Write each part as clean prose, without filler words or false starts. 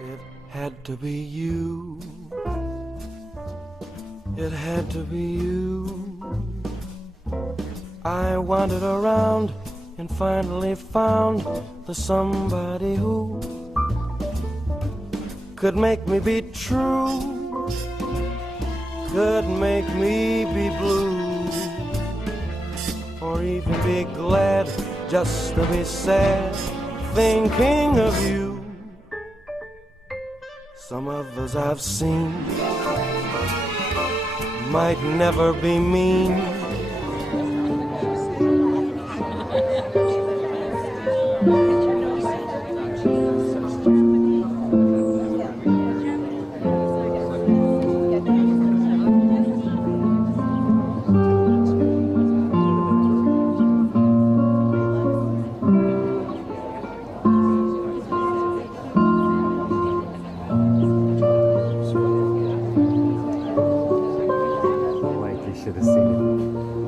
It had to be you. It had to be you. I wandered around and finally found the somebody who could make me be true, could make me be blue, or even be glad just to be sad thinking of you. Some others I've seen might never be mean, should have seen it.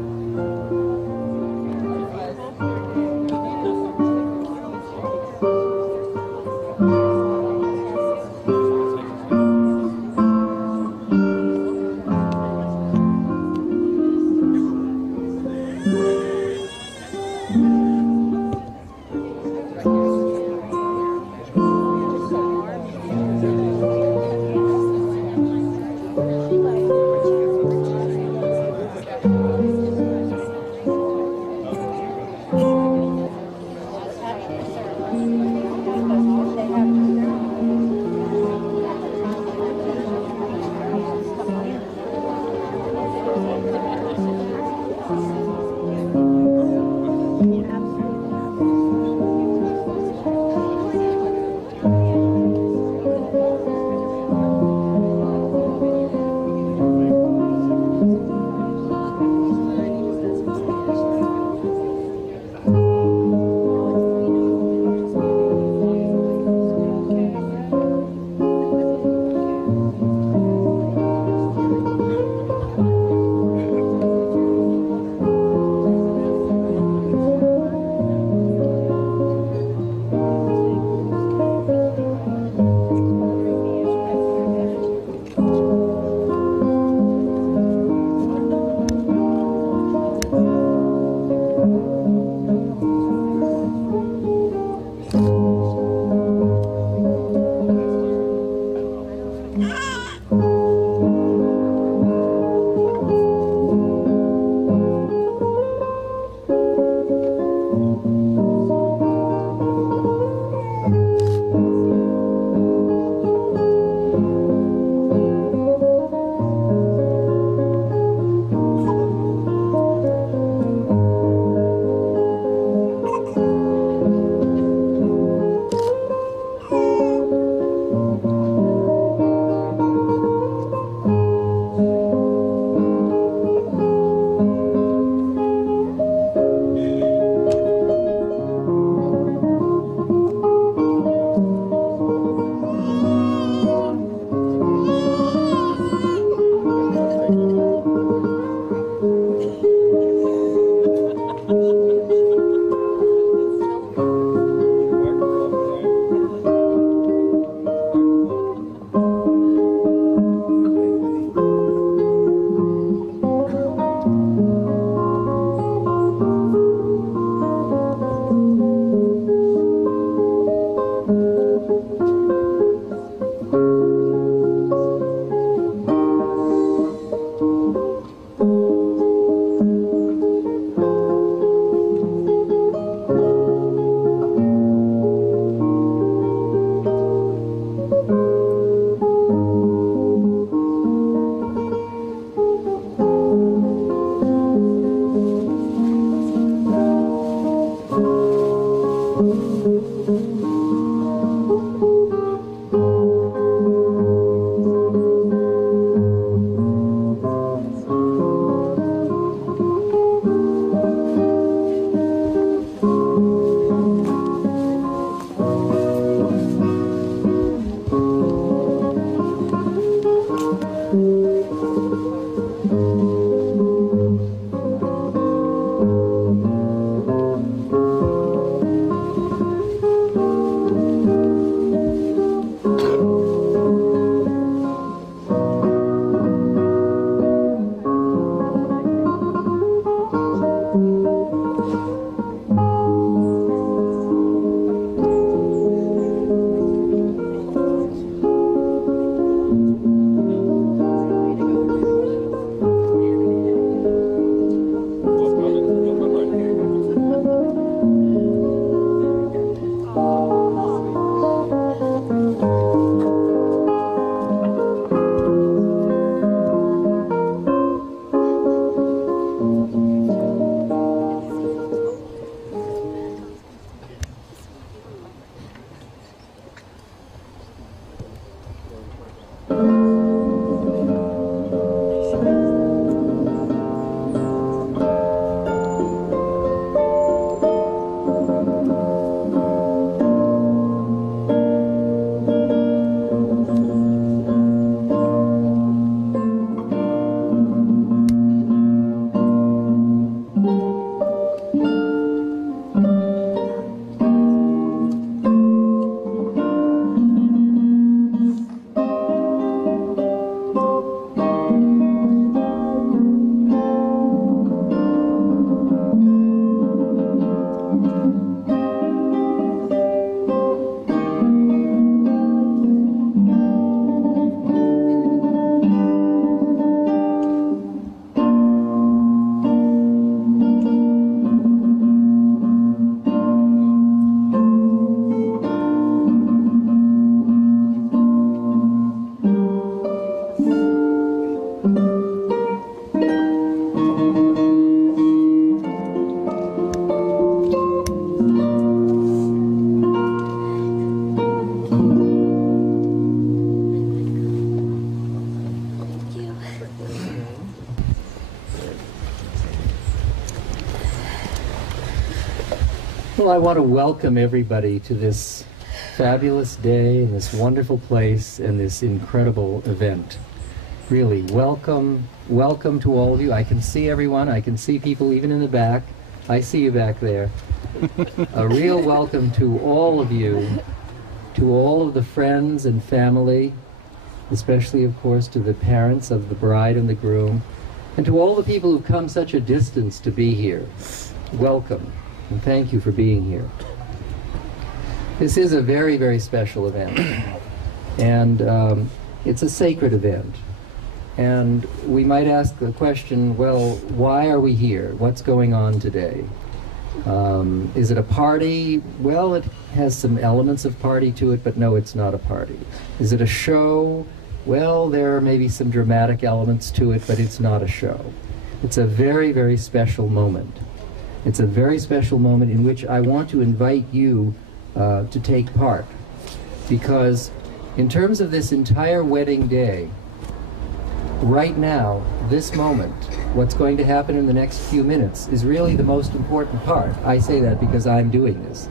Well, I want to welcome everybody to this fabulous day, and this wonderful place, and this incredible event. Really, welcome, welcome to all of you. I can see everyone. I can see people even in the back. I see you back there. A real welcome to all of you, to all of the friends and family, especially, of course, to the parents of the bride and the groom, and to all the people who've come such a distance to be here. Welcome, and thank you for being here. This is a very, very special event, and it's a sacred event. And we might ask the question, well, why are we here? What's going on today? Is it a party? Well, it has some elements of party to it, but no, it's not a party. Is it a show? Well, there are maybe some dramatic elements to it, but it's not a show. It's a very, very special moment. It's a very special moment in which I want to invite you to take part. Because in terms of this entire wedding day, right now, this moment, what's going to happen in the next few minutes is really the most important part. I say that because I'm doing this.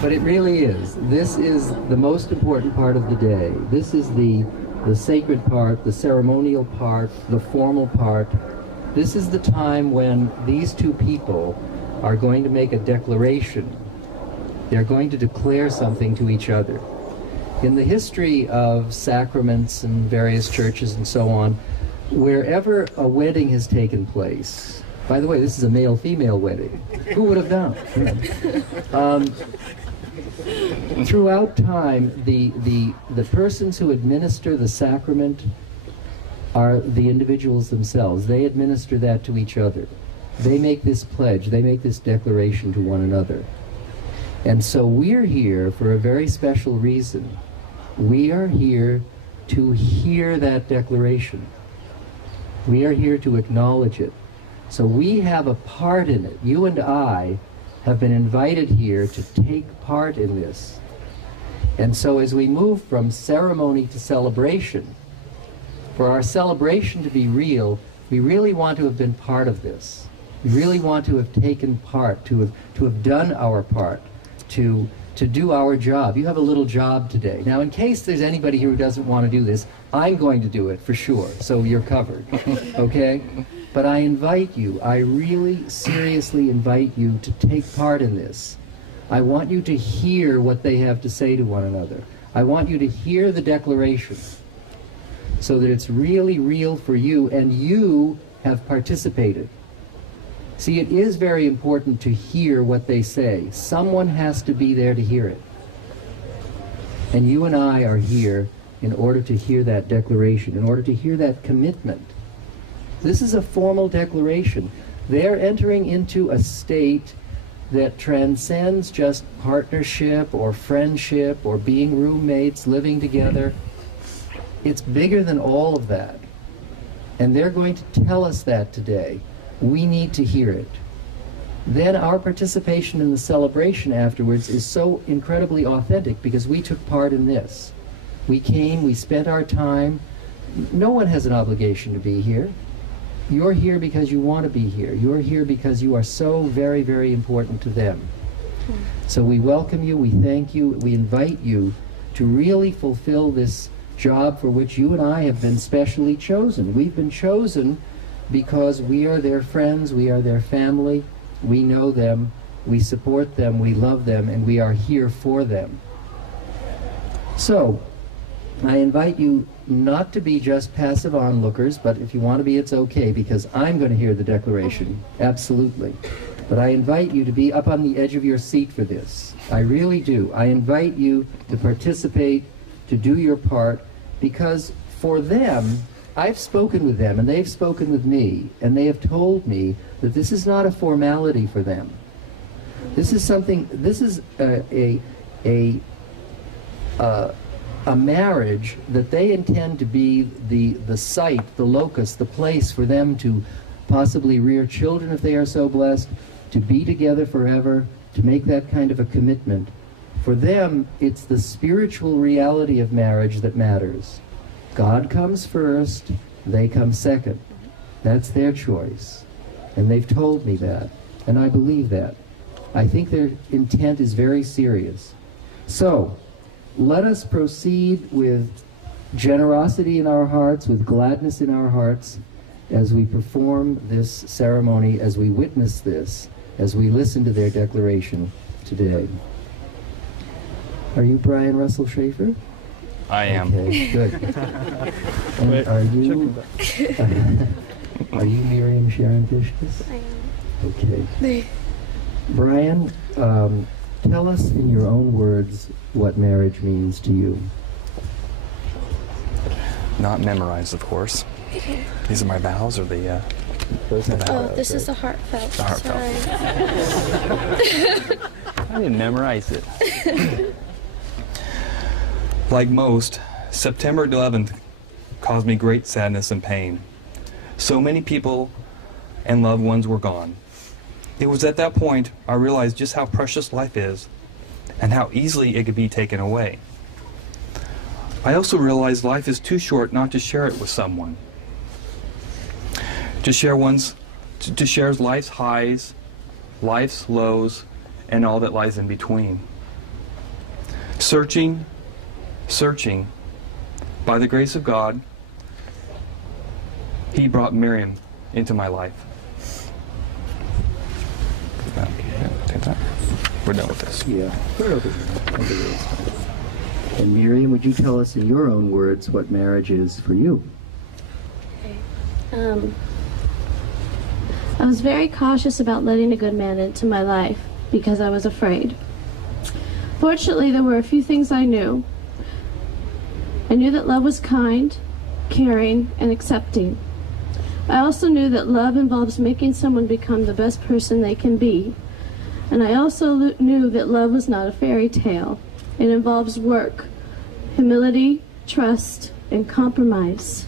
But it really is. This is the most important part of the day. This is the sacred part, the ceremonial part, the formal part. This is the time when these two people are going to make a declaration. They're going to declare something to each other. In the history of sacraments and various churches and so on, wherever a wedding has taken place, by the way, this is a male-female wedding. Who would have known? Throughout time, the persons who administer the sacrament are the individuals themselves. They administer that to each other. They make this pledge, they make this declaration to one another. And so we're here for a very special reason. We are here to hear that declaration. We are here to acknowledge it. So we have a part in it. You and I have been invited here to take part in this. And so as we move from ceremony to celebration, for our celebration to be real, we really want to have been part of this. We really want to have taken part, to have done our part, to do our job. You have a little job today. Now, in case there's anybody here who doesn't want to do this, I'm going to do it for sure, so you're covered, okay? But I invite you, I really seriously invite you to take part in this. I want you to hear what they have to say to one another. I want you to hear the declaration so that it's really real for you and you have participated. See, it is very important to hear what they say. Someone has to be there to hear it. And you and I are here in order to hear that declaration, in order to hear that commitment. This is a formal declaration. They're entering into a state that transcends just partnership or friendship or being roommates, living together. It's bigger than all of that. And they're going to tell us that today. We need to hear it. Then our participation in the celebration afterwards is so incredibly authentic because we took part in this. We came, we spent our time. No one has an obligation to be here. You're here because you want to be here. You're here because you are so very, very important to them. So we welcome you, we thank you, we invite you to really fulfill this job for which you and I have been specially chosen. We've been chosen because we are their friends, we are their family, we know them, we support them, we love them, and we are here for them. So, I invite you not to be just passive onlookers, but if you want to be, it's okay, because I'm going to hear the declaration, absolutely. But I invite you to be up on the edge of your seat for this. I really do. I invite you to participate, to do your part, because for them, I've spoken with them, and they've spoken with me, and they have told me that this is not a formality for them. This is something, this is a marriage that they intend to be the site, the locus, the place for them to possibly rear children if they are so blessed, to be together forever, to make that kind of a commitment. For them, it's the spiritual reality of marriage that matters. God comes first, they come second. That's their choice. And they've told me that, and I believe that. I think their intent is very serious. So, let us proceed with generosity in our hearts, with gladness in our hearts, as we perform this ceremony, as we witness this, as we listen to their declaration today. Are you Brian Russell Schaefer? I am. Okay, good. And Wait, are you are you Miriam Sharon Vicious? I am. Okay. Brian, tell us in your own words what marriage means to you. Not memorized, of course. These are my vows, or the Oh, this is the heartfelt. The heartfelt. Sorry. I didn't memorize it. Like most, September 11th caused me great sadness and pain. So many people and loved ones were gone. It was at that point I realized just how precious life is and how easily it could be taken away. I also realized life is too short not to share it with someone. To share life's highs, life's lows, and all that lies in between. Searching, by the grace of God, He brought Miriam into my life. Take that. We're done with this. Yeah. And Miriam, would you tell us in your own words what marriage is for you? I was very cautious about letting a good man into my life because I was afraid. Fortunately, there were a few things I knew. I knew that love was kind, caring, and accepting. I also knew that love involves making someone become the best person they can be. And I also knew that love was not a fairy tale. It involves work, humility, trust, and compromise.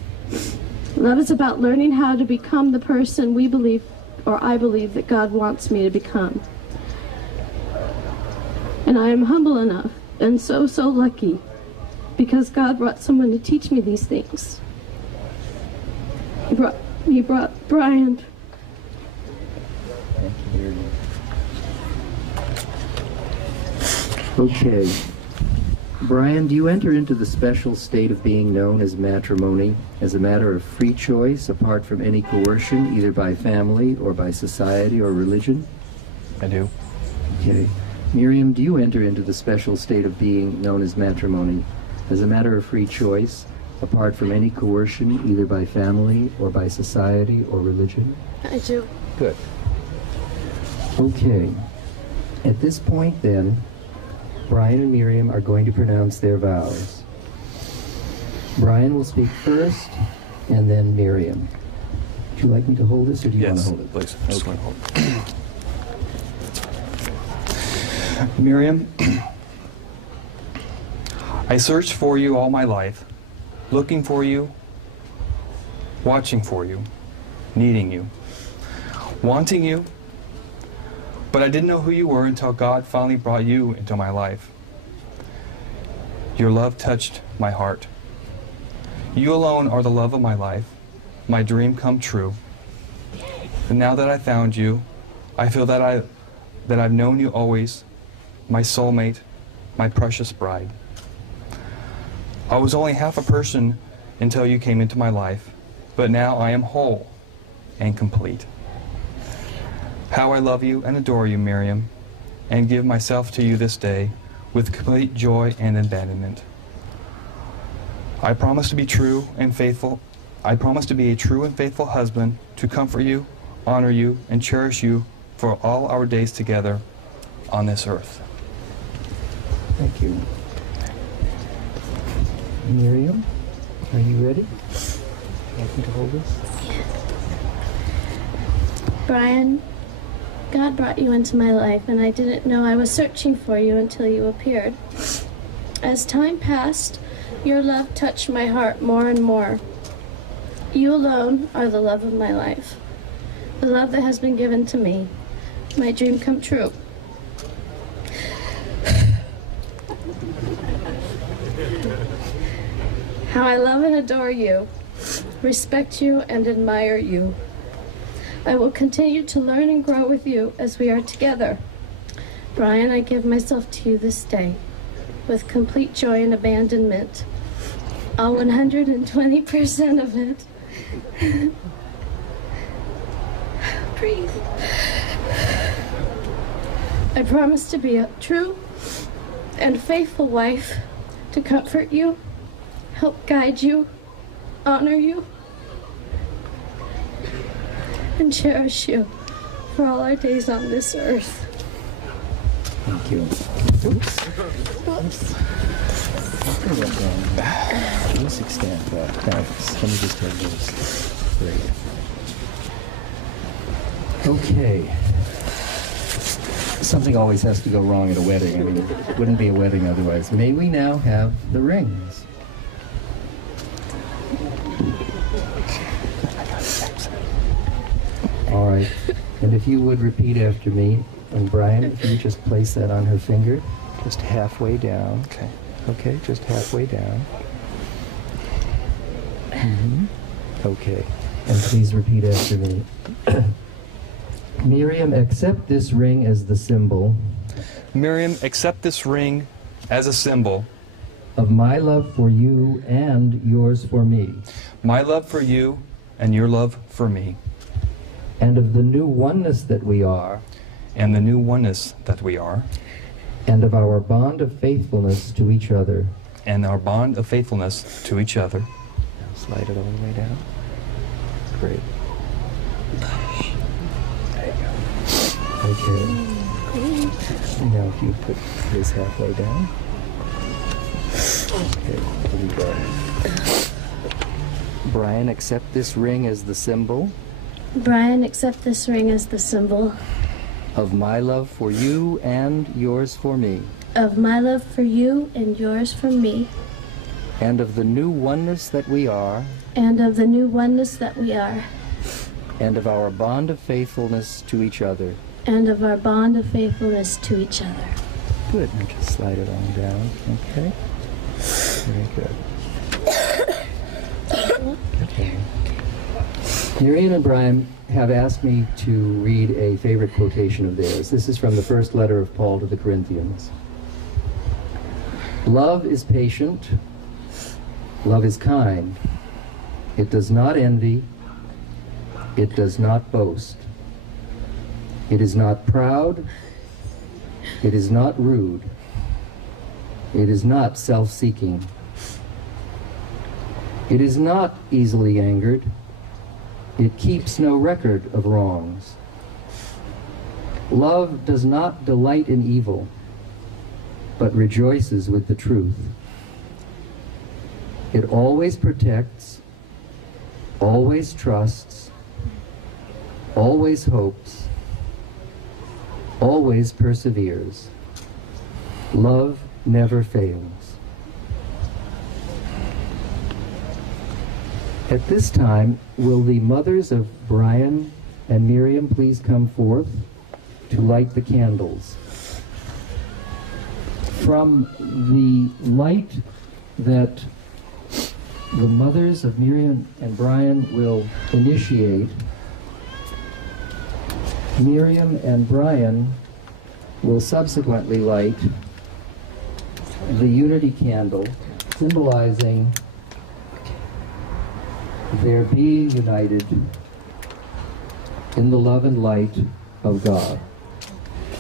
Love is about learning how to become the person we believe, or I believe, that God wants me to become. And I am humble enough and so lucky because God brought someone to teach me these things. He brought Brian. Okay. Brian, do you enter into the special state of being known as matrimony as a matter of free choice, apart from any coercion, either by family or by society or religion? I do. Okay. Miriam, do you enter into the special state of being known as matrimony as a matter of free choice, apart from any coercion, either by family or by society or religion? I do. Good. Okay. At this point, then, Brian and Miriam are going to pronounce their vows. Brian will speak first, and then Miriam. Would you like me to hold this, or do you want to hold it? Please. I just want to hold it. Miriam, I searched for you all my life, looking for you, watching for you, needing you, wanting you, but I didn't know who you were until God finally brought you into my life. Your love touched my heart. You alone are the love of my life, my dream come true. And now that I found you, I feel that I've known you always, my soulmate, my precious bride. I was only half a person until you came into my life, but now I am whole and complete. How I love you and adore you, Miriam, and give myself to you this day with complete joy and abandonment. I promise to be true and faithful. I promise to be a true and faithful husband, to comfort you, honor you, and cherish you for all our days together on this earth. Thank you. Miriam, are you ready? Would you like me to hold this? Brian, God brought you into my life, and I didn't know I was searching for you until you appeared. As time passed, your love touched my heart more and more. You alone are the love of my life, the love that has been given to me, my dream come true. How I love and adore you, respect you, and admire you. I will continue to learn and grow with you as we are together. Brian, I give myself to you this day with complete joy and abandonment. All 120% of it. Breathe. I promise to be a true and faithful wife, to comfort you, help guide you, honor you, and cherish you for all our days on this earth. Thank you. Oops. Let's extend that. Thanks. Let me just take this. Great. Okay. Something always has to go wrong at a wedding. I mean, it wouldn't be a wedding otherwise. May we now have the rings? All right. And if you would repeat after me, and Brian, if you just place that on her finger, just halfway down. Okay. Okay, just halfway down. Mm-hmm. Okay. And please repeat after me. Miriam, accept this ring as the symbol Miriam, accept this ring as a symbol of my love for you and yours for me, my love for you and your love for me, and of the new oneness that we are, and the new oneness that we are, and of our bond of faithfulness to each other. and our bond of faithfulness to each other. Slide it all the way down. Great. There you go. Okay. Now if you put this halfway down. Okay, here we go. Brian, accept this ring as the symbol Brian, accept this ring as the symbol of my love for you and yours for me, of my love for you and yours for me, and of the new oneness that we are, and of the new oneness that we are, and of our bond of faithfulness to each other. and of our bond of faithfulness to each other. Good. And just slide it on down. Okay. Very good. Okay. Miriam and Brian have asked me to read a favorite quotation of theirs. This is from the first letter of Paul to the Corinthians. Love is patient. Love is kind. It does not envy. It does not boast. It is not proud. It is not rude. It is not self-seeking. It is not easily angered. It keeps no record of wrongs. Love does not delight in evil, but rejoices with the truth. It always protects, always trusts, always hopes, always perseveres. Love never fails. At this time, will the mothers of Brian and Miriam please come forth to light the candles? From the light that the mothers of Miriam and Brian will initiate, Miriam and Brian will subsequently light the unity candle, symbolizing their being united in the love and light of God.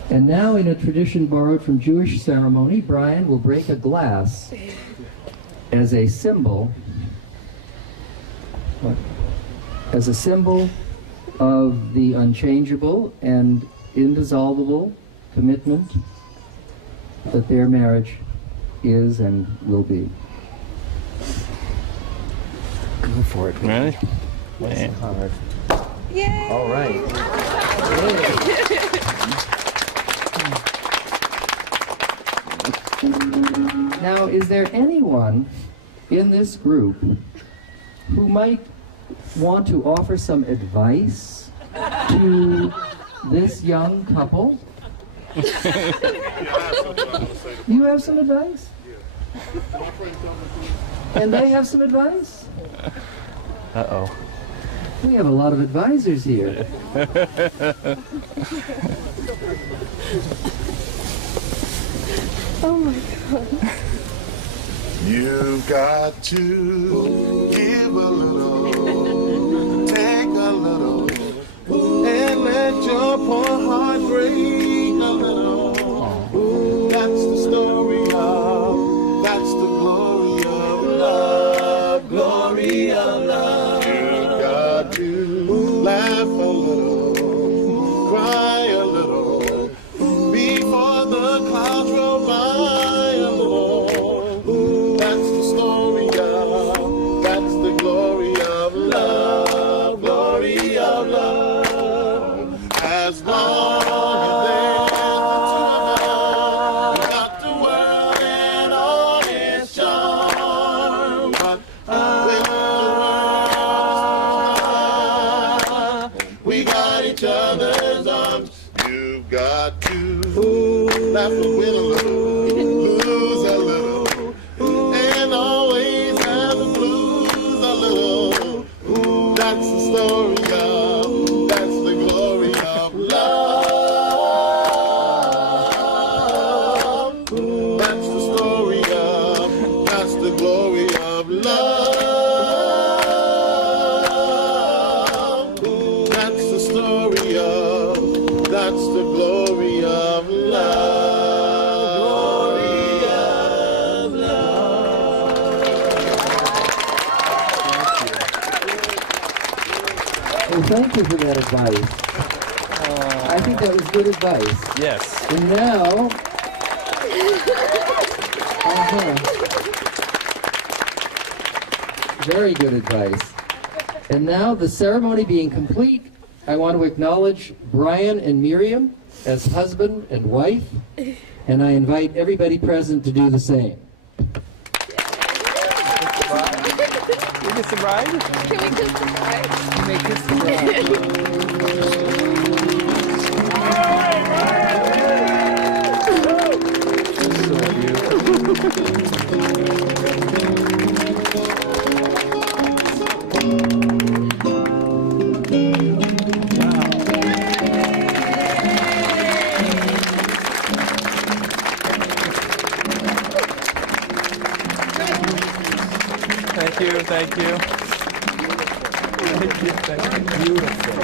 And now, in a tradition borrowed from Jewish ceremony, Brian will break a glass as a symbol of the unchangeable and indissoluble commitment that their marriage is and will be. Go for it. Ready? Nice and hard. Yay! All right. Now, is there anyone in this group who might want to offer some advice to this young couple? You have some advice? And they have some advice? Uh-oh. We have a lot of advisors here. Oh my God. You've got to give a little, take a little, and let your poor heart break a little. That's the story of, that's the glory of love, glory of love. You've got to laugh a little, cry a little, before the clouds roll by a little. That's the story of, that's the glory of love, glory of love. As long as there's the two of us, we got the world and all its charm. But when the world is we got each other's arms. You've got to laugh and win a little, lose a little, and always have the blues a little. That's the story of, that's the glory of love. That's the story of, that's the glory of love. That's the story of, that's the glory of love. Glory of love. Well, thank you for that advice. I think that was good advice. Yes. And now, very good advice. And now, the ceremony being complete, I want to acknowledge Brian and Miriam as husband and wife, and I invite everybody present to do the same. You kiss the bride? Can we kiss the bride? You may kiss the bride. So Thank you, thank you. Thank you, thank you. Beautiful.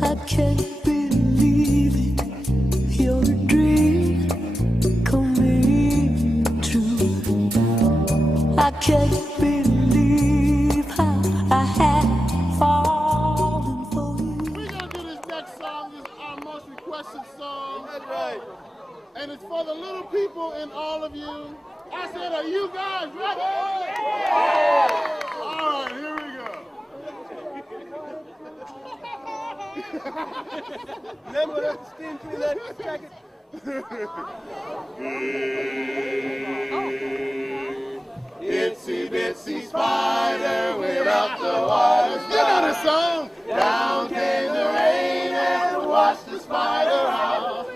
I can't believe it, you're a dream coming true. I can't believe how I had fallen for you. We're gonna do this next song. This is our most requested song. That's right. And it's for the little people in all of you. I said, are you guys ready? Yeah. All right, here we go. Remember that steam through that jacket? Itsy bitsy spider without the water. You know the song. Down came the rain and washed the spider out.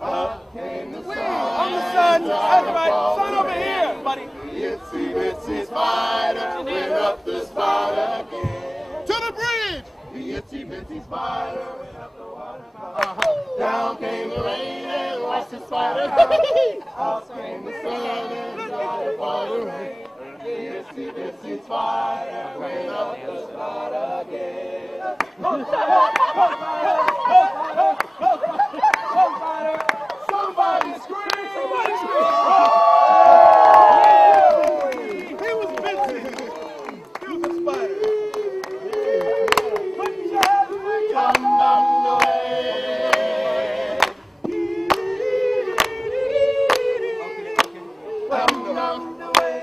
Up came the sun. On the sun. That's right. Sun over here, buddy. Itsy bitsy spider went up the spider again. To the bridge. The itsy bitsy spider went up the water. Down came the rain and washed the spider. Up came the sun and dried the water. The itsy bitsy spider went up the spider again. Somebody scream! Somebody scream! He was busy. He was a spider. Put your hands up. Come down the way. Come down the way.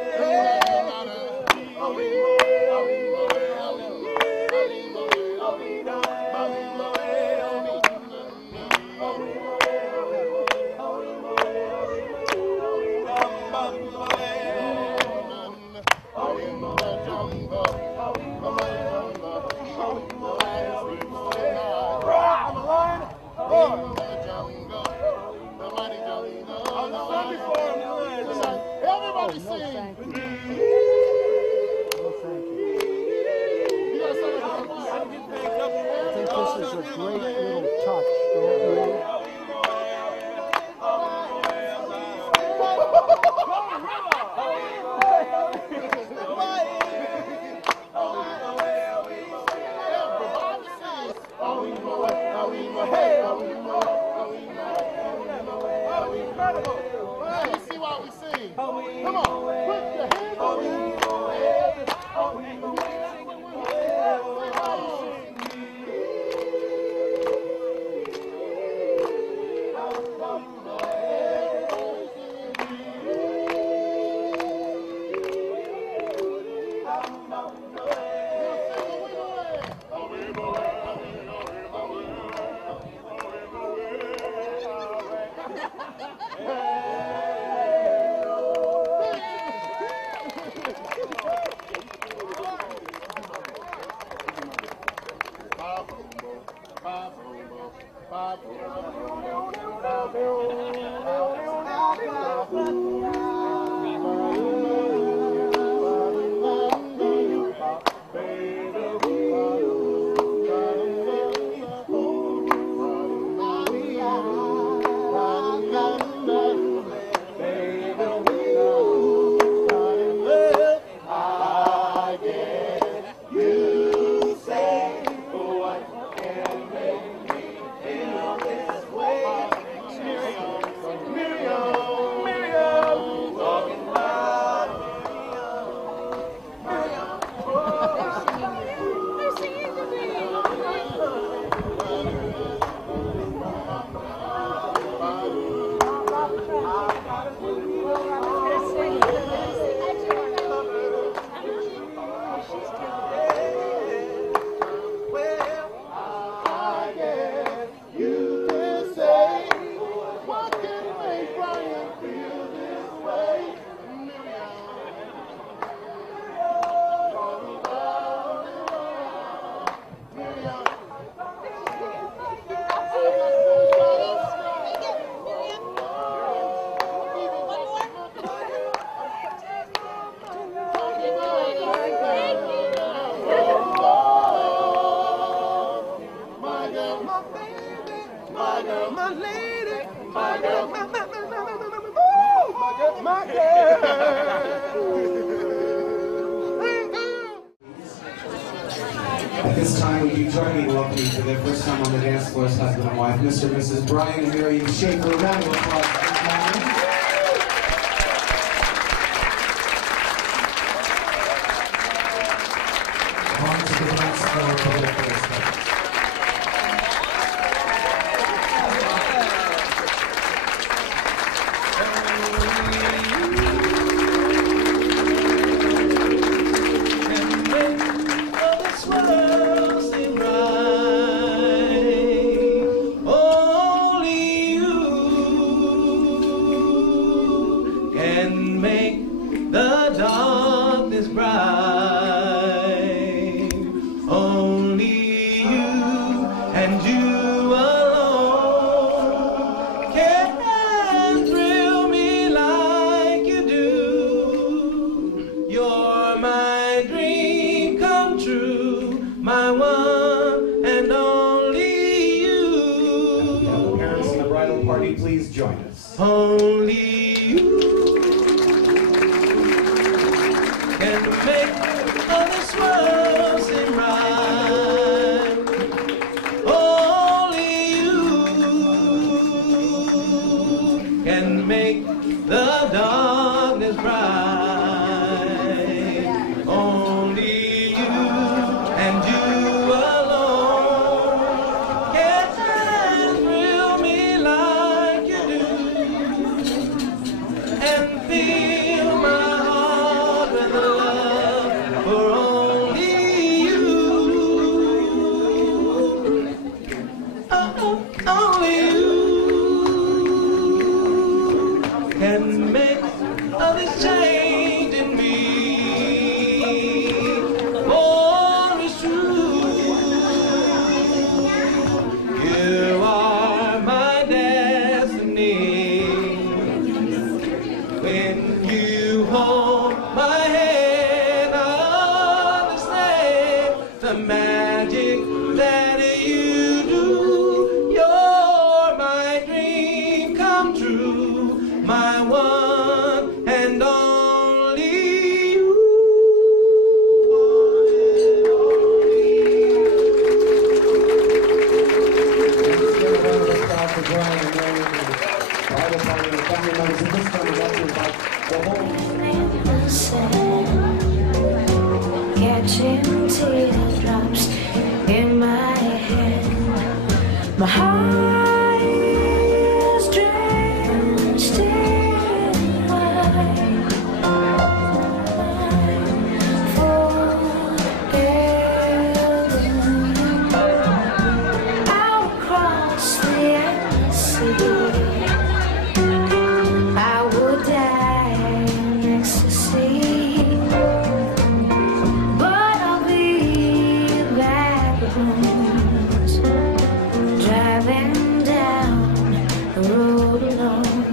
Everybody sing. I think this is a great little touch, don't you? Let me see why we sing. Come on, put your hands on me. At this time, would you join me in welcoming for their first time on the dance floor as husband and wife, Mr. and Mrs. Brian and Miriam Schaefer. A round of applause. On to the dance floor for their first time. My one and only you. Now the parents in the bridal party, please join us. Only you can make all this world seem right. Only you can make the darkness bright. Only you and you alone can thrill me like you do, and fill my heart with love hold my hand, I understand the magic that you do. You're my dream come true, my one and only you. For Brian and Miriam and all the party and family members, and this time we'd like to invite the whole catching teardrops in my head. My heart is drenched in wine. Out across the sea, I would die in ecstasy. But I'll be back home, driving down the road alone.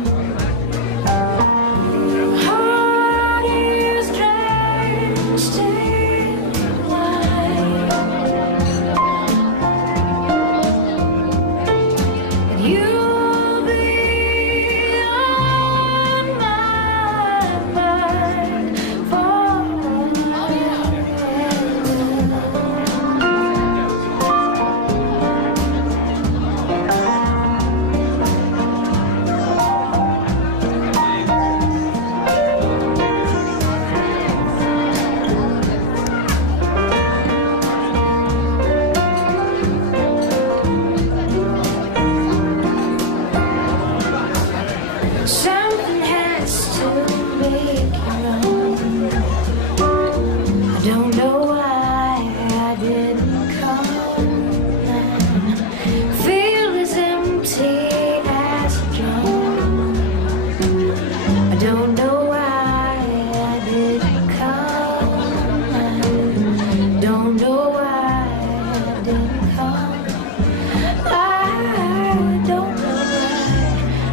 Heart is drenched in wine. You'll be on my mind forever. Something has to make you wrong. I don't know why I didn't come. Feel as empty as a drum. I don't know why I didn't come. Don't know why I didn't come. I don't know why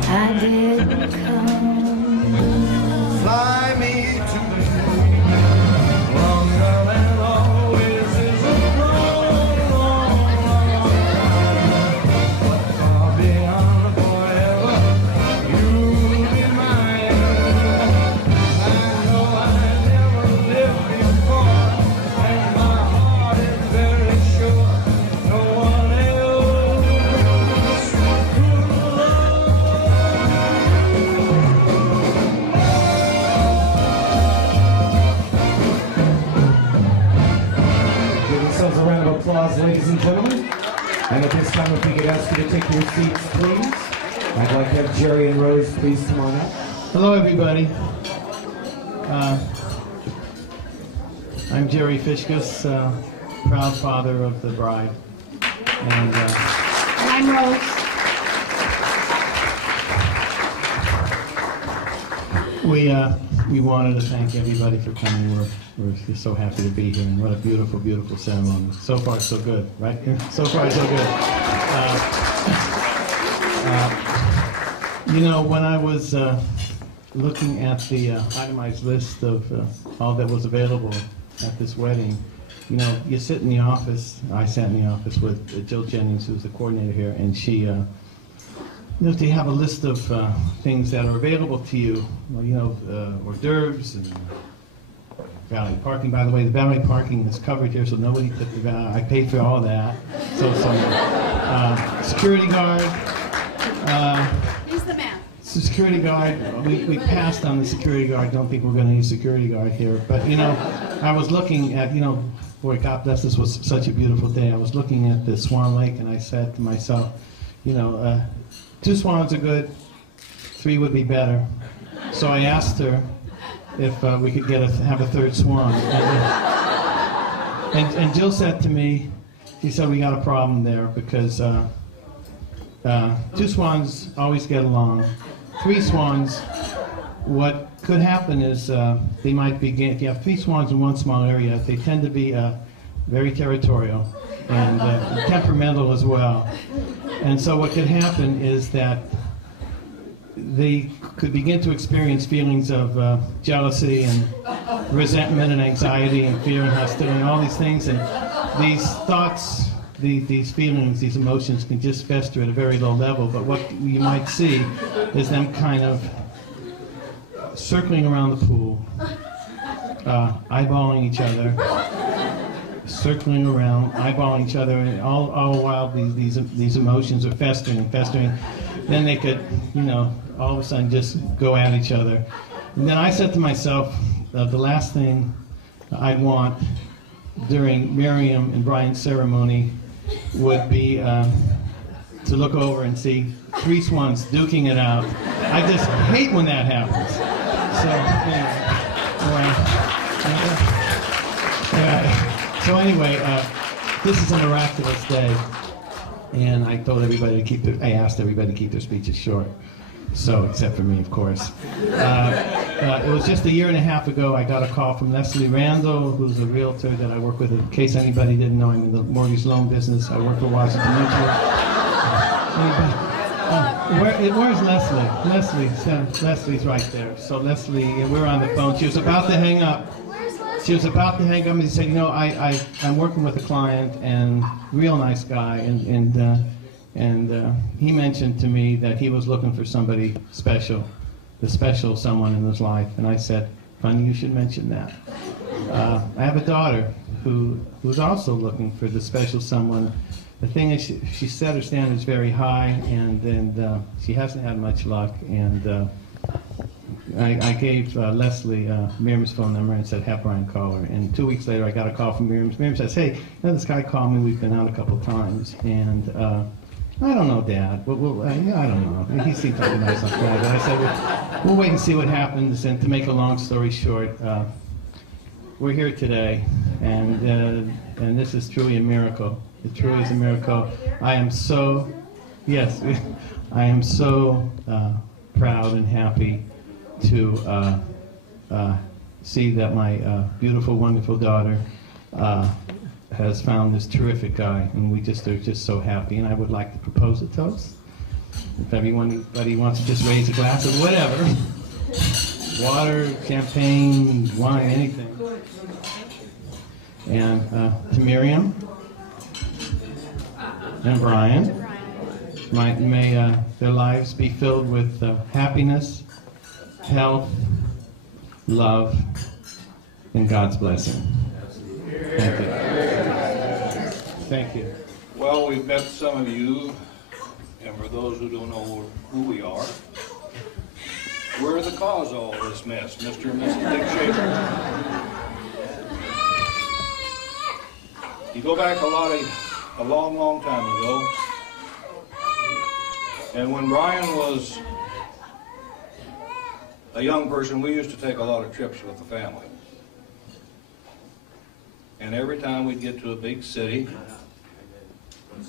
I didn't come. Fly me to the moon, longer than always is a long but far beyond forever, you'll be mine. I know I never lived before, and my heart is very sure no one else could Give yourselves a round of applause, ladies and gentlemen. And at this time, if we could ask you to take your seats, please. I'd like to have Jerry and Rose please come on up. Hello, everybody. I'm Jerry Fishkus, proud father of the bride. And I'm Rose. we wanted to thank everybody for coming. We're just so happy to be here, and what a beautiful, beautiful ceremony. So far, so good, right? So far, so good. You know, when I was looking at the itemized list of all that was available at this wedding, you know, you sit in the office. I sat in the office with Jill Jennings, who's the coordinator here, and she, you know, they have a list of things that are available to you. Well, you know, hors d'oeuvres and valet parking. By the way, the valet parking is covered here, so nobody took the valet. I paid for all of that. So some security guard. He's the man. Security guard. We passed on the security guard. Don't think we're going to need security guard here. But you know, I was looking at, you know, boy, God bless, this was such a beautiful day. I was looking at the Swan Lake, and I said to myself, you know, 2 swans are good, 3 would be better. So I asked her if we could have a 3rd swan. And Jill said to me, she said, we got a problem there because 2 swans always get along. 3 swans, what could happen is they might begin, if you have 3 swans in one small area, they tend to be very territorial and temperamental as well. And so what could happen is that they could begin to experience feelings of jealousy and resentment and anxiety and fear and hostility and all these things. And these thoughts, these feelings, these emotions can just fester at a very low level. But what you might see is them kind of circling around the pool, eyeballing each other, circling around, eyeballing each other, and all while these emotions are festering and festering. Then they could, you know, all of a sudden just go at each other. And then I said to myself, the last thing I'd want during Miriam and Brian's ceremony would be to look over and see three swans duking it out. I just hate when that happens. So anyway, this is a miraculous day, and I told everybody to keep I asked everybody to keep their speeches short. So, except for me, of course. It was just 1.5 years ago I got a call from Leslie Randall, who's a realtor that I work with. In case anybody didn't know, I'm in the mortgage loan business. I work for Washington Mutual. Where's Leslie? Leslie's right there. So Leslie, we're on the phone. She was about to hang up. She was about to hang up and she said, you know, I'm working with a client, and real nice guy, and he mentioned to me that he was looking for somebody special, the special someone in his life. And I said, funny you should mention that. I have a daughter who's also looking for the special someone. The thing is, she set her standards very high, and she hasn't had much luck. And I gave Leslie Miriam's phone number and said, have Brian call her. And 2 weeks later, I got a call from Miriam. Miriam says, hey, you know, this guy called me. We've been out a couple times, and I don't know, Dad. I don't know. He seems like a nice enough guy. But I said, we'll wait and see what happens. And to make a long story short, we're here today, and this is truly a miracle. It truly is a miracle. I am so, yes, I am so proud and happy to see that my beautiful, wonderful daughter has found this terrific guy, and we just are just so happy. And I would like to propose a toast. If anybody wants to just raise a glass of whatever, water, champagne, wine, anything. And to Miriam and Brian, may their lives be filled with happiness, health, love, and God's blessing. Thank you. Thank you. Well, we've met some of you, and for those who don't know who we are, we're the cause of all this mess, Mr. and Mrs. Dick Schaefer. You go back a long, long time ago, and when Brian was a young person, we used to take a lot of trips with the family. And every time we'd get to a big city,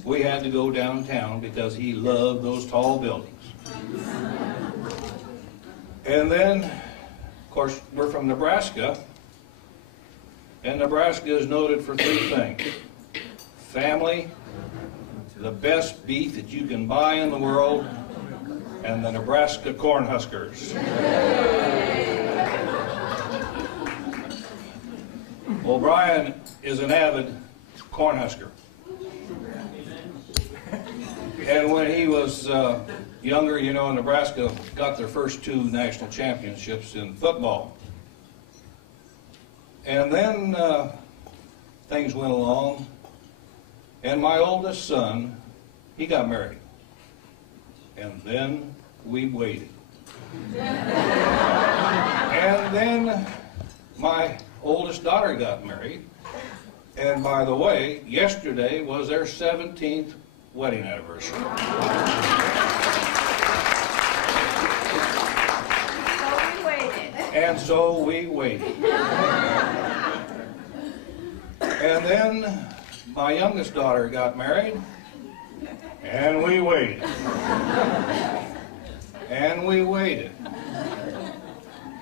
we had to go downtown because he loved those tall buildings. And then, of course, we're from Nebraska, and Nebraska is noted for 3 things. Family, the best beef that you can buy in the world, and the Nebraska Cornhuskers. Well, Brian is an avid Cornhusker. And when he was younger, you know, Nebraska got their first 2 national championships in football. And then things went along, and my oldest son, he got married. And then we waited. And then my oldest daughter got married. And by the way, yesterday was their 17th wedding anniversary. So we waited. And so we waited. And then my youngest daughter got married. And we waited. And we waited.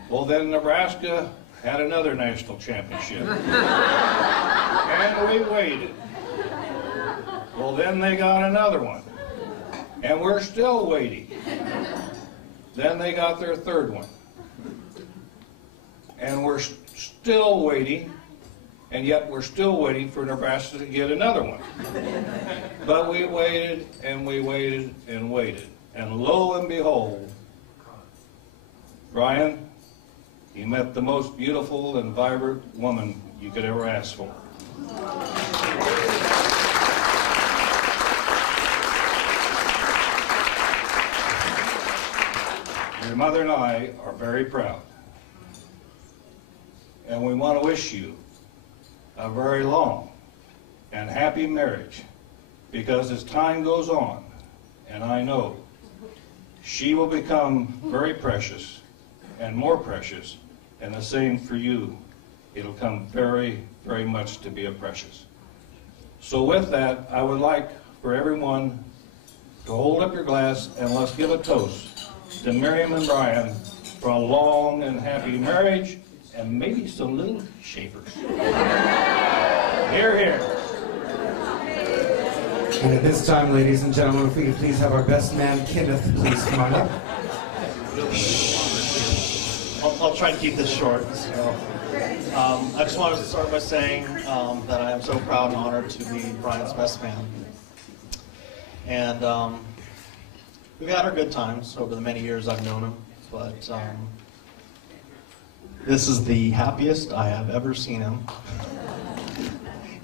Well, then Nebraska had another national championship. And we waited. Well, then they got another one. And we're still waiting. Then they got their third one. And we're still waiting, and yet we're still waiting for Nebraska to get another one. But we waited, and we waited, and waited. And lo and behold, Brian, you met the most beautiful and vibrant woman you could ever ask for. Your mother and I are very proud. And we want to wish you a very long and happy marriage, because as time goes on, and I know, she will become very precious and more precious, and the same for you. It'll come very, very much to be a precious. So with that, I would like for everyone to hold up your glass and let's give a toast to Miriam and Brian for a long and happy marriage, and maybe some little shavers. Hear, hear. And at this time, ladies and gentlemen, if we could please have our best man, Kenneth, please come on up. I'll try to keep this short. So, I just wanted to start by saying that I am so proud and honored to be Brian's best man. And we've had our good times over the many years I've known him, but this is the happiest I have ever seen him.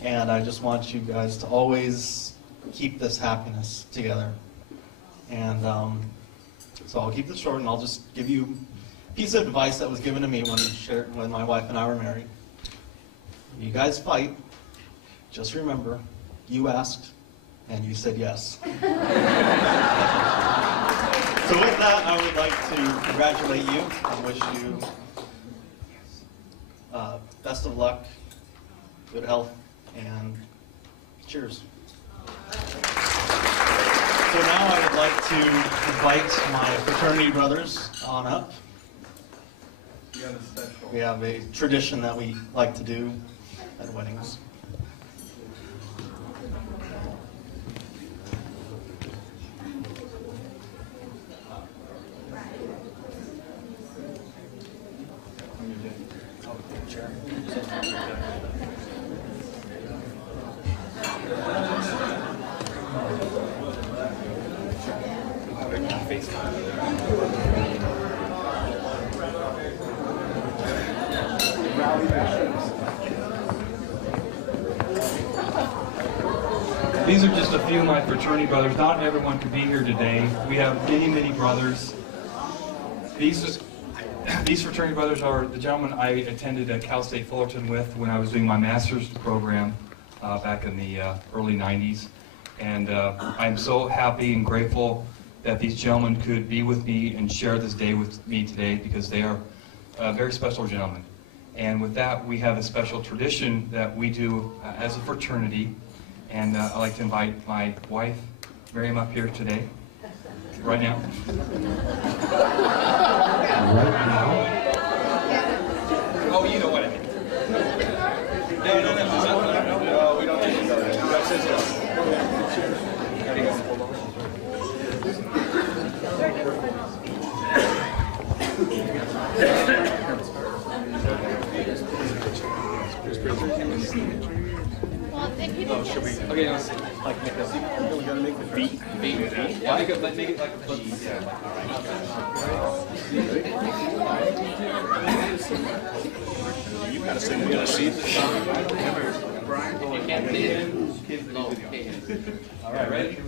And I just want you guys to always keep this happiness together. And so I'll keep this short, and I'll just give you a piece of advice that was given to me when my wife and I were married. When you guys fight, just remember, you asked and you said yes. So with that, I would like to congratulate you and wish you best of luck, good health, and cheers. So now I would like to invite my fraternity brothers on up. We have a tradition that we like to do at weddings. These are just a few of my fraternity brothers. Not everyone could be here today. We have many, many brothers. These fraternity brothers are the gentlemen I attended at Cal State Fullerton with when I was doing my master's program back in the early 90s. And I'm so happy and grateful that these gentlemen could be with me and share this day with me today, because they are very special gentlemen. And with that, we have a special tradition that we do as a fraternity. And I'd like to invite my wife, Miriam, up here today, right now. Right now? Oh, you know what I mean. No, we don't need to. That's his job. There you go. Oh, should we? Okay, let's Like make a. We gotta make the beat. yeah, make it like a cheese. You gotta sing. You gotta see the song. You can't see it. All right, ready?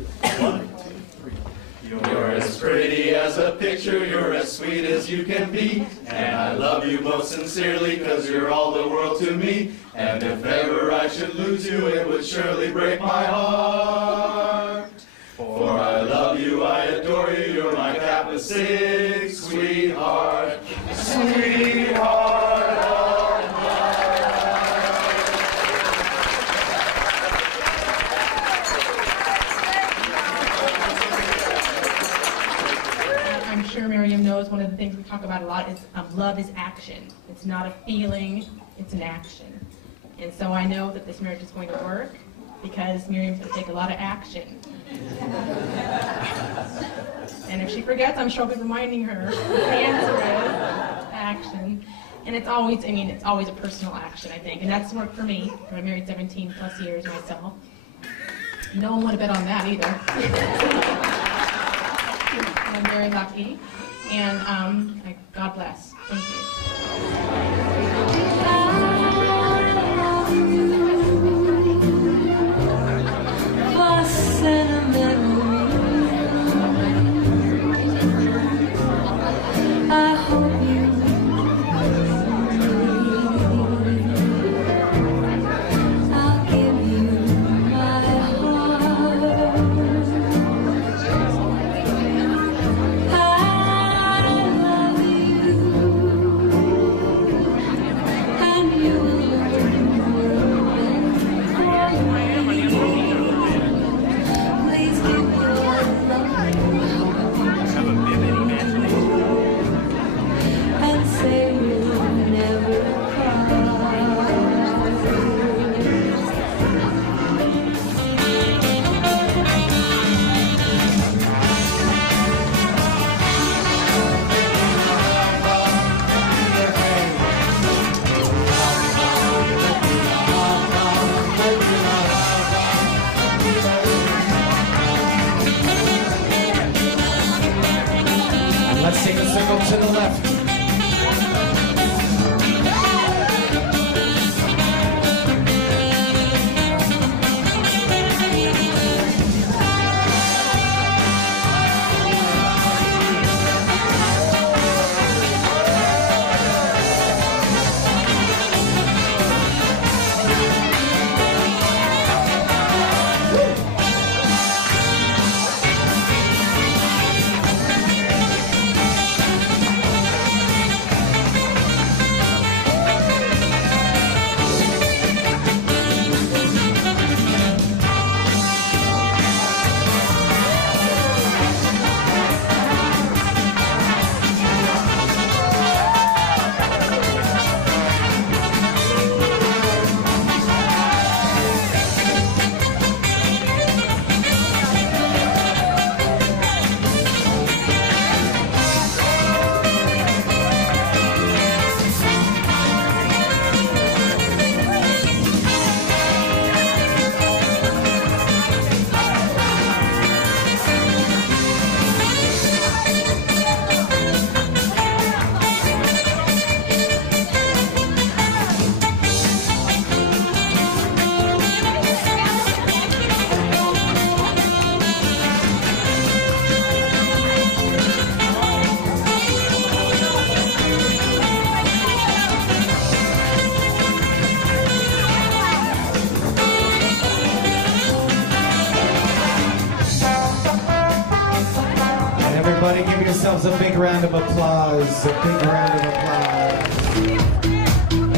You're as pretty as a picture, you're as sweet as you can be, and I love you most sincerely, 'cause you're all the world to me, and if ever I should lose you, it would surely break my heart. For I love you, I adore you, you're my Kappa 6, sweetheart, sweetheart of mine. I'm sure Miriam knows one of the things we talk about a lot is love is action. It's not a feeling, it's an action. And so I know that this marriage is going to work because Miriam's going to take a lot of action. And if she forgets, I'm sure I'll be reminding her the answer is action. And it's always, I mean, it's always a personal action, I think. And that's worked for me. I'm married 17 plus years myself. No one would have bet on that either. I'm very lucky. And God bless. Thank you. I hope you I'll give you my heart. I love you, and you please give your love and say you'll never And let's sing the single to the left. Everybody give yourselves a big round of applause. A big round of applause.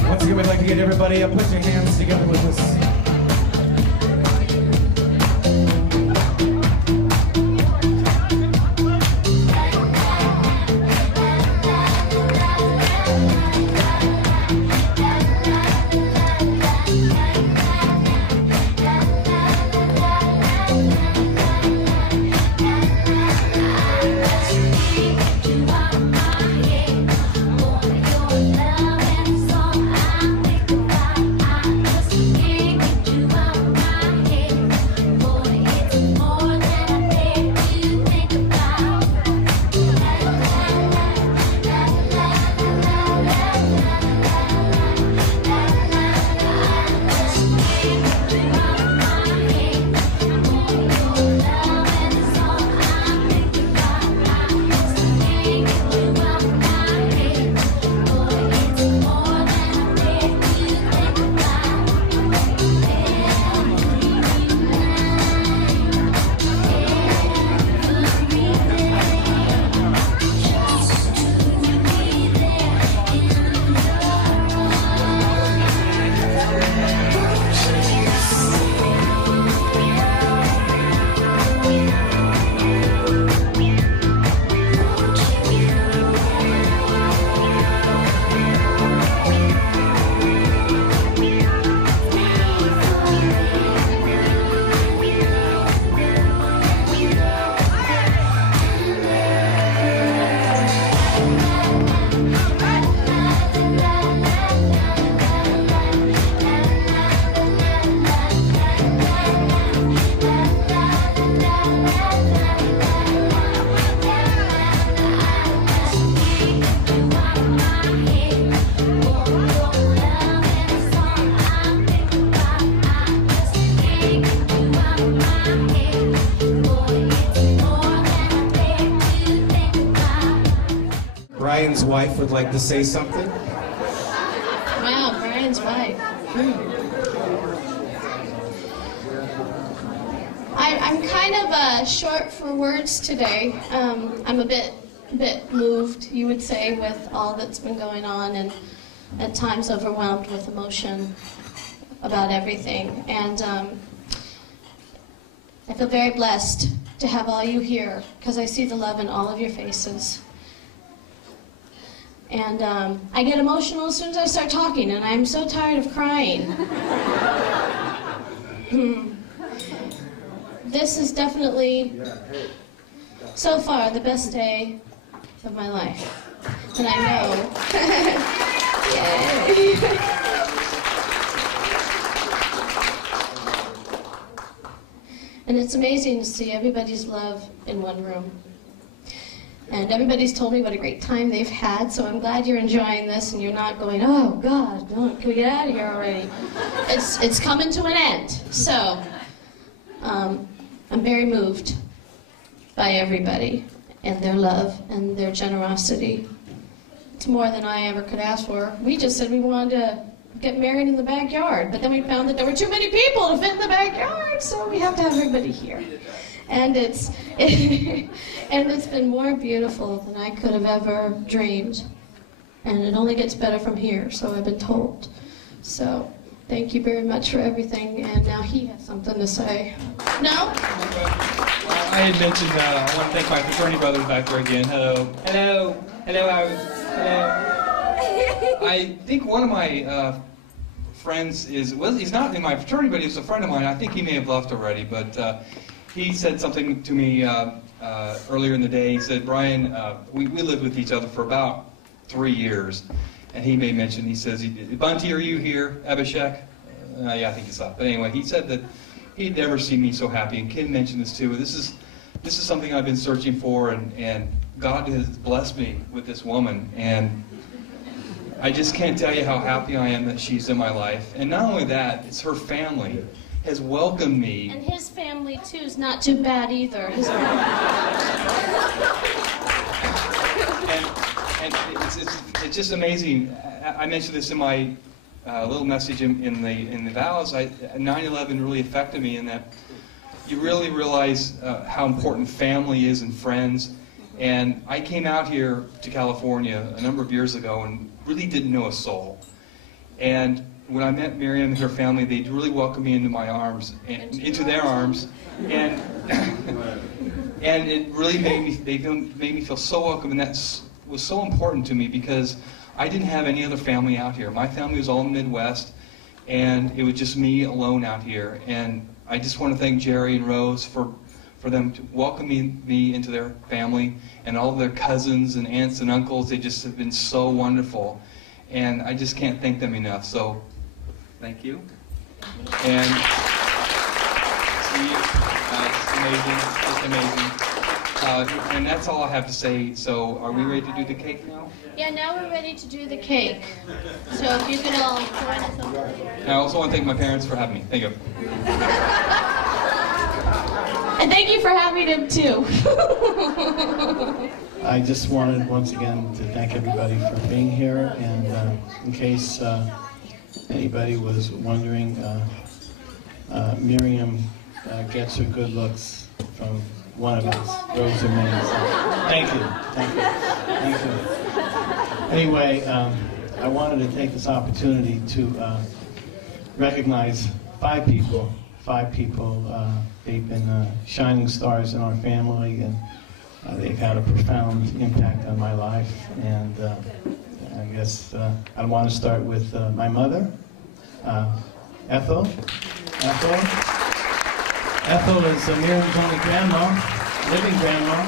Once again, we'd like to get everybody up. Put your hands together with us. Thank you. Brian's wife would like to say something. Wow, Brian's wife. I'm kind of short for words today. I'm a bit moved, you would say, with all that's been going on, and at times overwhelmed with emotion about everything. And I feel very blessed to have all you here, because I see the love in all of your faces. And I get emotional as soon as I start talking, and I'm so tired of crying. This is definitely, so far, the best day of my life. And I know. Yay. And it's amazing to see everybody's love in one room. And everybody's told me what a great time they've had, so I'm glad you're enjoying this and you're not going, oh God, can we get out of here already? It's coming to an end. So, I'm very moved by everybody and their love and their generosity. It's more than I ever could ask for. We just said we wanted to get married in the backyard, but then we found that there were too many people to fit in the backyard, so we have to have everybody here. And it's been more beautiful than I could have ever dreamed. And it only gets better from here, so I've been told. So thank you very much for everything, and now he has something to say. No? I had mentioned, I want to thank my fraternity brothers back there again. Hello. Hello. Hello, hello. I think one of my friends is, well, he's not in my fraternity, but he's a friend of mine. I think he may have left already, but he said something to me earlier in the day. He said, Brian, we lived with each other for about 3 years. And he made mention, he says, Bunty, are you here, Abhishek? Yeah, I think he's up. But anyway, he said that he'd never seen me so happy. And Kim mentioned this too. This is something I've been searching for, and God has blessed me with this woman. And I just can't tell you how happy I am that she's in my life. And not only that, it's her family has welcomed me. And his family, too, is not too bad either. His and it's just amazing. I mentioned this in my little message in the vows. 9/11 really affected me in that you really realize how important family is and friends. And I came out here to California a number of years ago and really didn't know a soul. And when I met Miriam and her family, they really welcomed me into my arms, and into their arms, and and it really made me feel so welcome, and that was so important to me because I didn't have any other family out here. My family was all in the Midwest, and it was just me alone out here. And I just want to thank Jerry and Rose for them to welcome me into their family, and all of their cousins and aunts and uncles. They just have been so wonderful, and I just can't thank them enough. So, thank you. And see you. It's amazing. It's amazing. And that's all I have to say. So, are we ready to do the cake now? Yeah, now we're ready to do the cake. So if you could all join us over there. And I also want to thank my parents for having me. Thank you. And thank you for having him too. I just wanted once again to thank everybody for being here, and in case anybody was wondering, Miriam gets her good looks from one of us, Rose and me. So thank you, thank you, thank you. Anyway, I wanted to take this opportunity to recognize 5 people. 5 people. They've been shining stars in our family, and they've had a profound impact on my life. And I guess I want to start with my mother, Ethel. Ethel is Miriam's only grandma, living grandma,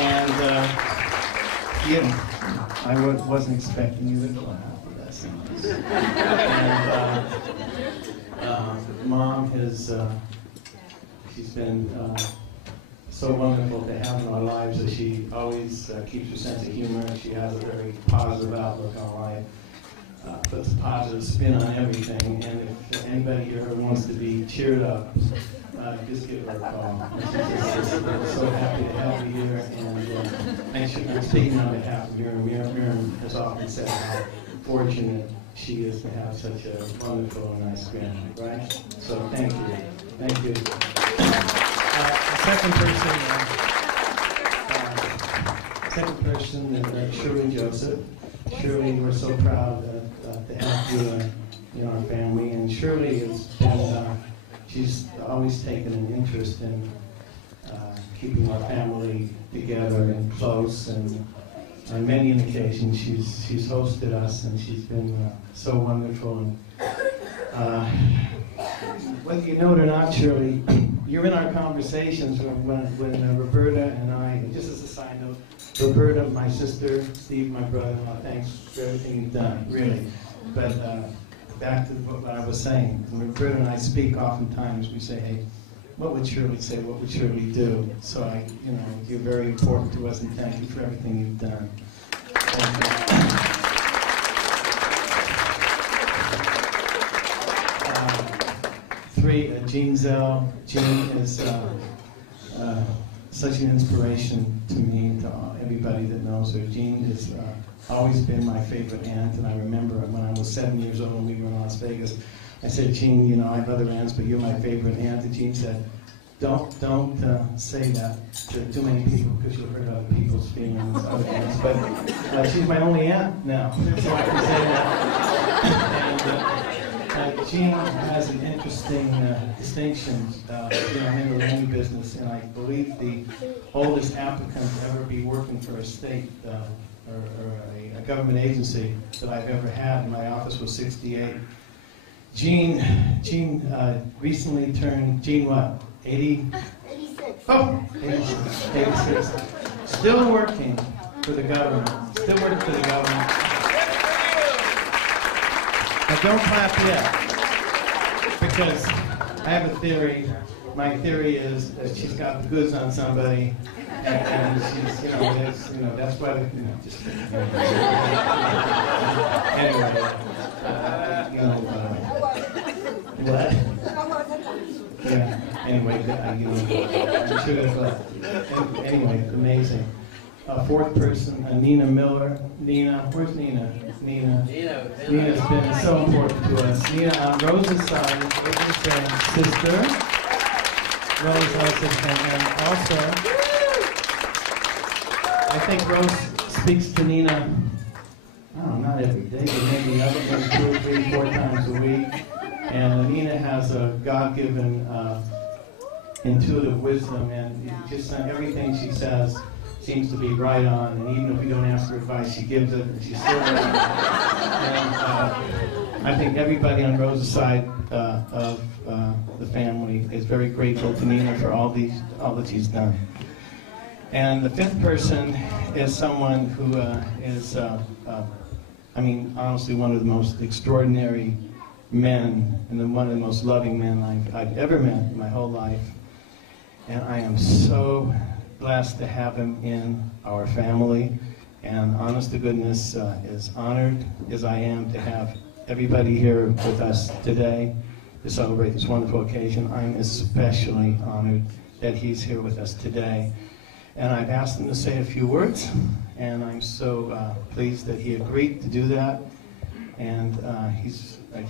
and you know, I wasn't expecting you to clap. And Mom has, she's been so wonderful to have in our lives, that she always keeps her sense of humor, and she has a very positive outlook on life. Puts a positive spin on everything, and if anybody here wants to be cheered up, just give her a call. She's so happy to have you here, and I'm speaking on behalf of Miriam. Miriam has often said how fortunate she is to have such a wonderful and nice family, right? So thank you. Thank you. Second person is Shirley Joseph. Shirley, we're so proud to have you in our family. And Shirley has been, she's always taken an interest in keeping our family together and close. And on many occasions, she's hosted us, and she's been so wonderful. And whether you know it or not, Shirley, you're in our conversations when Roberta and I, just as a side note, Roberta, my sister, Steve, my brother-in-law, thanks for everything you've done, really. But back to what I was saying, when Roberta and I speak, oftentimes we say, hey, what would Shirley say? What would Shirley do? So you're very important to us, and thank you for everything you've done. Three, Jean Zell. Jean is such an inspiration to me, to everybody that knows her. Jean has always been my favorite aunt, and I remember when I was 7 years old and we were in Las Vegas, I said, Jean, I have other aunts, but you're my favorite aunt. And Jean said, don't say that to too many people, because you'll hurt other people's feelings, other aunts. But she's my only aunt now, so I can say that. And Jean has an interesting distinction. I'm in the land business, and I believe the oldest applicant to ever be working for a state or a government agency that I've ever had in my office was 68. Jean recently turned, Jean what, 80? 86. Oh, 86. Still working for the government. Still working for the government. Now don't clap yet, because I have a theory. My theory is that she's got the goods on somebody, and she's, that's why, just anyway, what? Yeah. Anyway, I'm sure that. Anyway, amazing. Fourth person, Nina Miller. Nina, where's Nina? Nina's been so important to us. Nina on Rose's side is sister. Rose also, and also, I think Rose speaks to Nina, not every day, but maybe other than 2 or 3, 4 times a week. And Nina has a God-given intuitive wisdom, and just everything she says seems to be right on. And even if we don't ask her advice, she gives it, and she's still right. And I think everybody on Rose's side of the family is very grateful to Nina for all that she's done. And the fifth person is someone who is, honestly, one of the most extraordinary men, and one of the most loving men I've ever met in my whole life. And I am so blessed to have him in our family. And honest to goodness, as honored as I am to have everybody here with us today to celebrate this wonderful occasion, I'm especially honored that he's here with us today. And I've asked him to say a few words, and I'm so pleased that he agreed to do that. And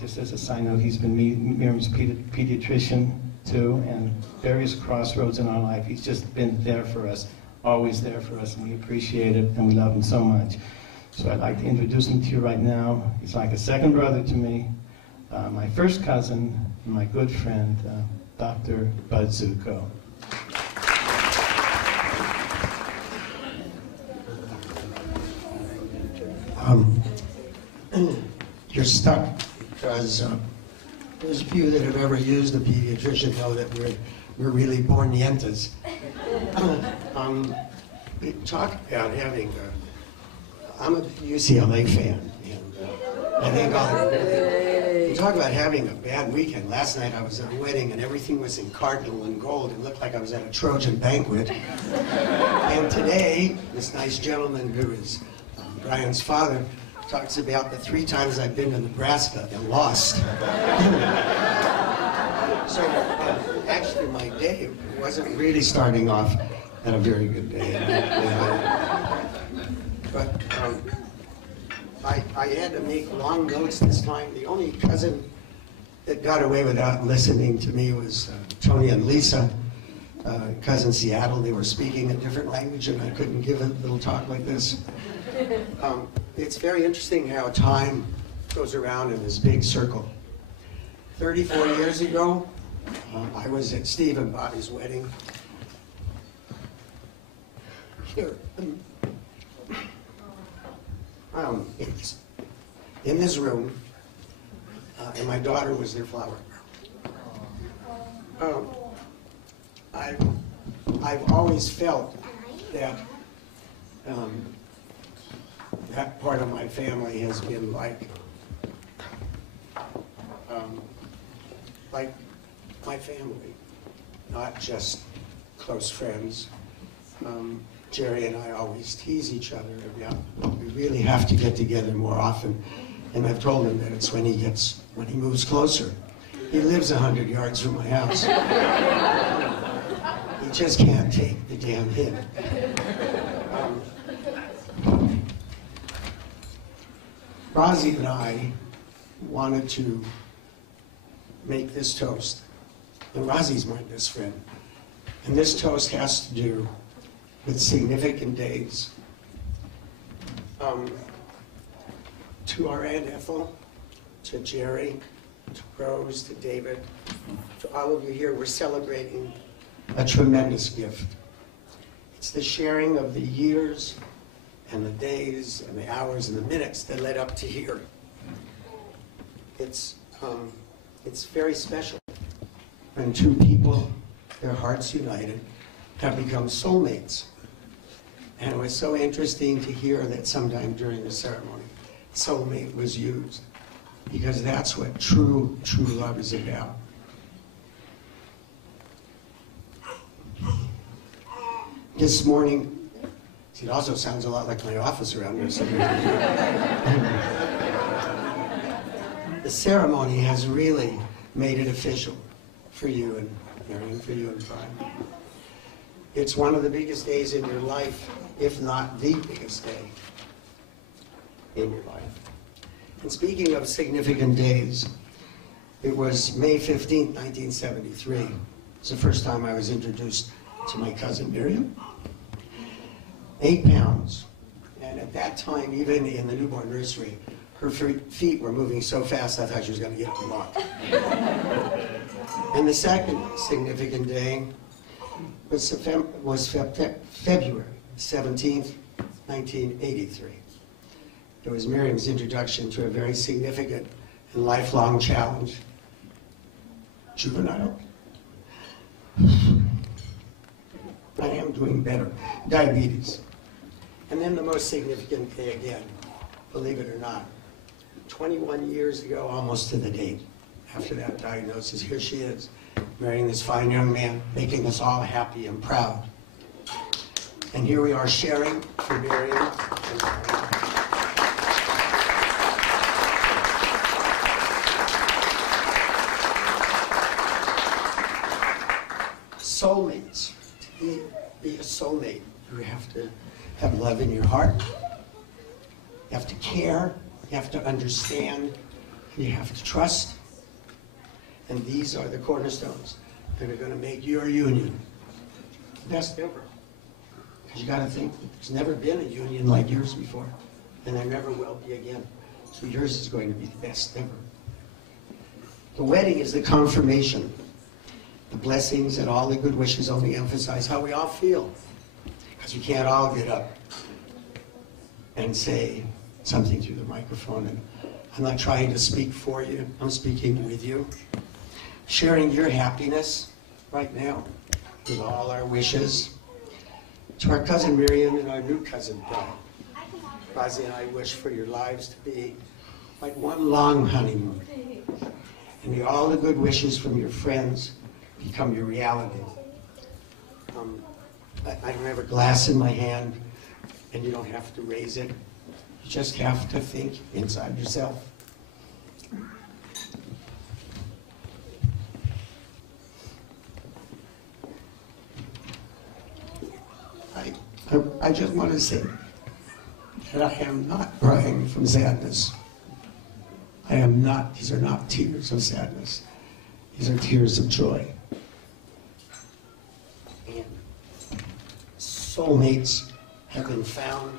just as a side note, he's been Miriam's pediatrician too, and various crossroads in our life. He's just been there for us, always there for us, and we appreciate it, and we love him so much. So I'd like to introduce him to you right now. He's like a second brother to me, my first cousin, and my good friend, Dr. Bud Zuko. You're stuck, because those of you that have ever used a pediatrician know that we're really bornientas. We talk about having, I'm a UCLA fan, and I think we talk about having a bad weekend. Last night I was at a wedding and everything was in cardinal and gold. It looked like I was at a Trojan banquet. And today, this nice gentleman who is Brian's father talks about the 3 times I've been to Nebraska and lost. So actually my day wasn't really starting off at a very good day. But I had to make long notes this time. The only cousin that got away without listening to me was Tony and Lisa. Cousin Seattle, they were speaking a different language and I couldn't give a little talk like this. It's very interesting how time goes around in this big circle. 34 years ago, I was at Steve and Bobby's wedding. Here, it's in this room, and my daughter was their flower girl. I've always felt that that part of my family has been like my family, not just close friends. Jerry and I always tease each other about we really have to get together more often. And I've told him that it's when he moves closer. He lives 100 yards from my house. He just can't take the damn hit. Rosie and I wanted to make this toast. And Rosie's my best friend. And this toast has to do with significant days. To our Aunt Ethel, to Jerry, to Rose, to David, to all of you here, we're celebrating a tremendous gift. It's the sharing of the years and the days and the hours and the minutes that led up to here. It's very special when two people, their hearts united, have become soulmates. And it was so interesting to hear that sometime during the ceremony, soulmate was used, because that's what true love is about. This morning, it also sounds a lot like my office around here. The ceremony has really made it official for you and Miriam, for you and Brian. It's one of the biggest days in your life, if not the biggest day in your life. And speaking of significant days, it was May 15th, 1973. It was the first time I was introduced to my cousin Miriam. 8 pounds. And at that time, even in the newborn nursery, her feet were moving so fast I thought she was going to get up and walk. And the second significant day was February 17th, 1983. It was Miriam's introduction to a very significant and lifelong challenge, juvenile. I am doing better. Diabetes. And then the most significant day again, believe it or not, 21 years ago, almost to the date, after that diagnosis, here she is, marrying this fine young man, making us all happy and proud. And here we are sharing for Miriam and Brian. Soulmates. To be a soulmate, you have to have love in your heart. You have to care. You have to understand. You have to trust. And these are the cornerstones that are going to make your union the best ever. Because you got to think, there's never been a union like yours before, and there never will be again. So yours is going to be the best ever. The wedding is the confirmation. The blessings and all the good wishes only emphasize how we all feel. Because we can't all get up and say something through the microphone. And I'm not trying to speak for you. I'm speaking with you. Sharing your happiness right now with all our wishes. To our cousin Miriam and our new cousin Brian. Rosie and I wish for your lives to be like one long honeymoon. And may all the good wishes from your friends become your reality. I don't have a glass in my hand, and you don't have to raise it. You just have to think inside yourself. I just want to say that I am not crying from sadness. I am not. These are not tears of sadness. These are tears of joy. And soulmates have been found.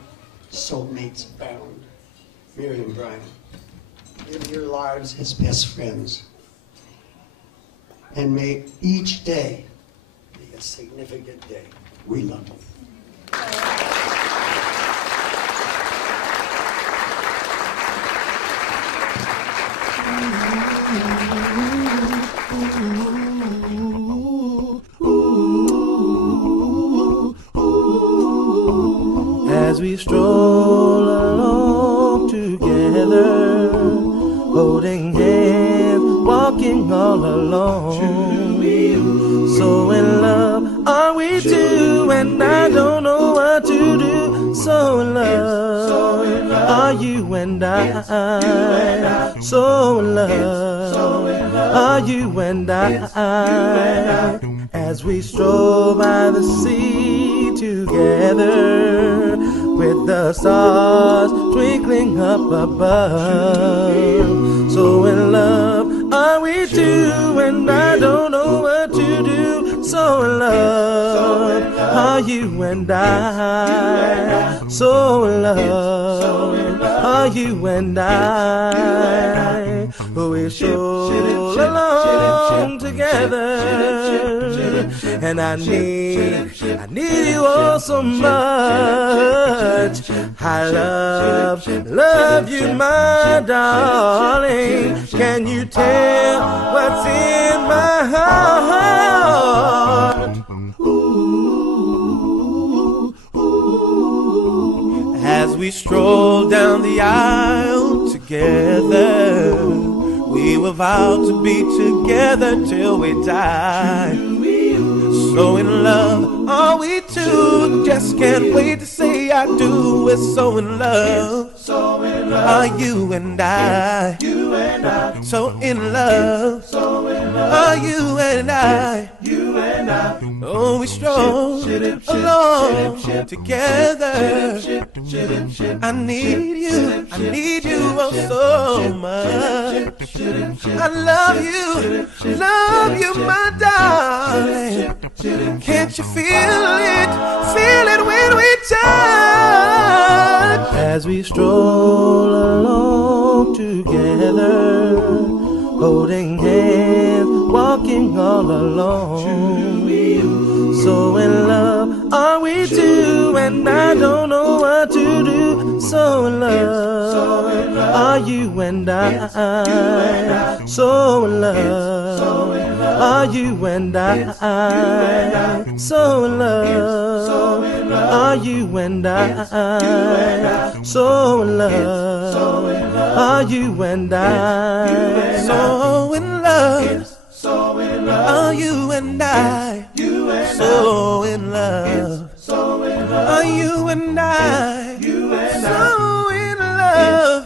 Soulmates bound. Miriam and Brian, live your lives as best friends. And may each day be a significant day. We love you. As we stroll along together, holding hands, walking all alone. So in love are we two, and I don't know what to do. So in love are you and I. So in love are you and I. As we stroll by the sea together, with the stars twinkling up above. So in love are we two, and I don't know what to do. So in love are you and I. So in love are you and I. We stroll along together, and I need you all so much. I love you, my darling. Can you tell what's in my heart? As we stroll down the aisle together, we will vow to be together till we die. So in love are we two, just can't wait to say I do. We're so in love are you and I. So in love are you and I. Oh, we stroll along together. I need you oh so much. I love you, my darling. Can't you feel it when we touch? As we stroll along together, holding hands, walking all alone. So in love are we two, and I don't know what to do. So in love are you and I. So in love are you and I. So in love are you and I. So in love are you and I. So in love are you and I. So in love are you and I. So in love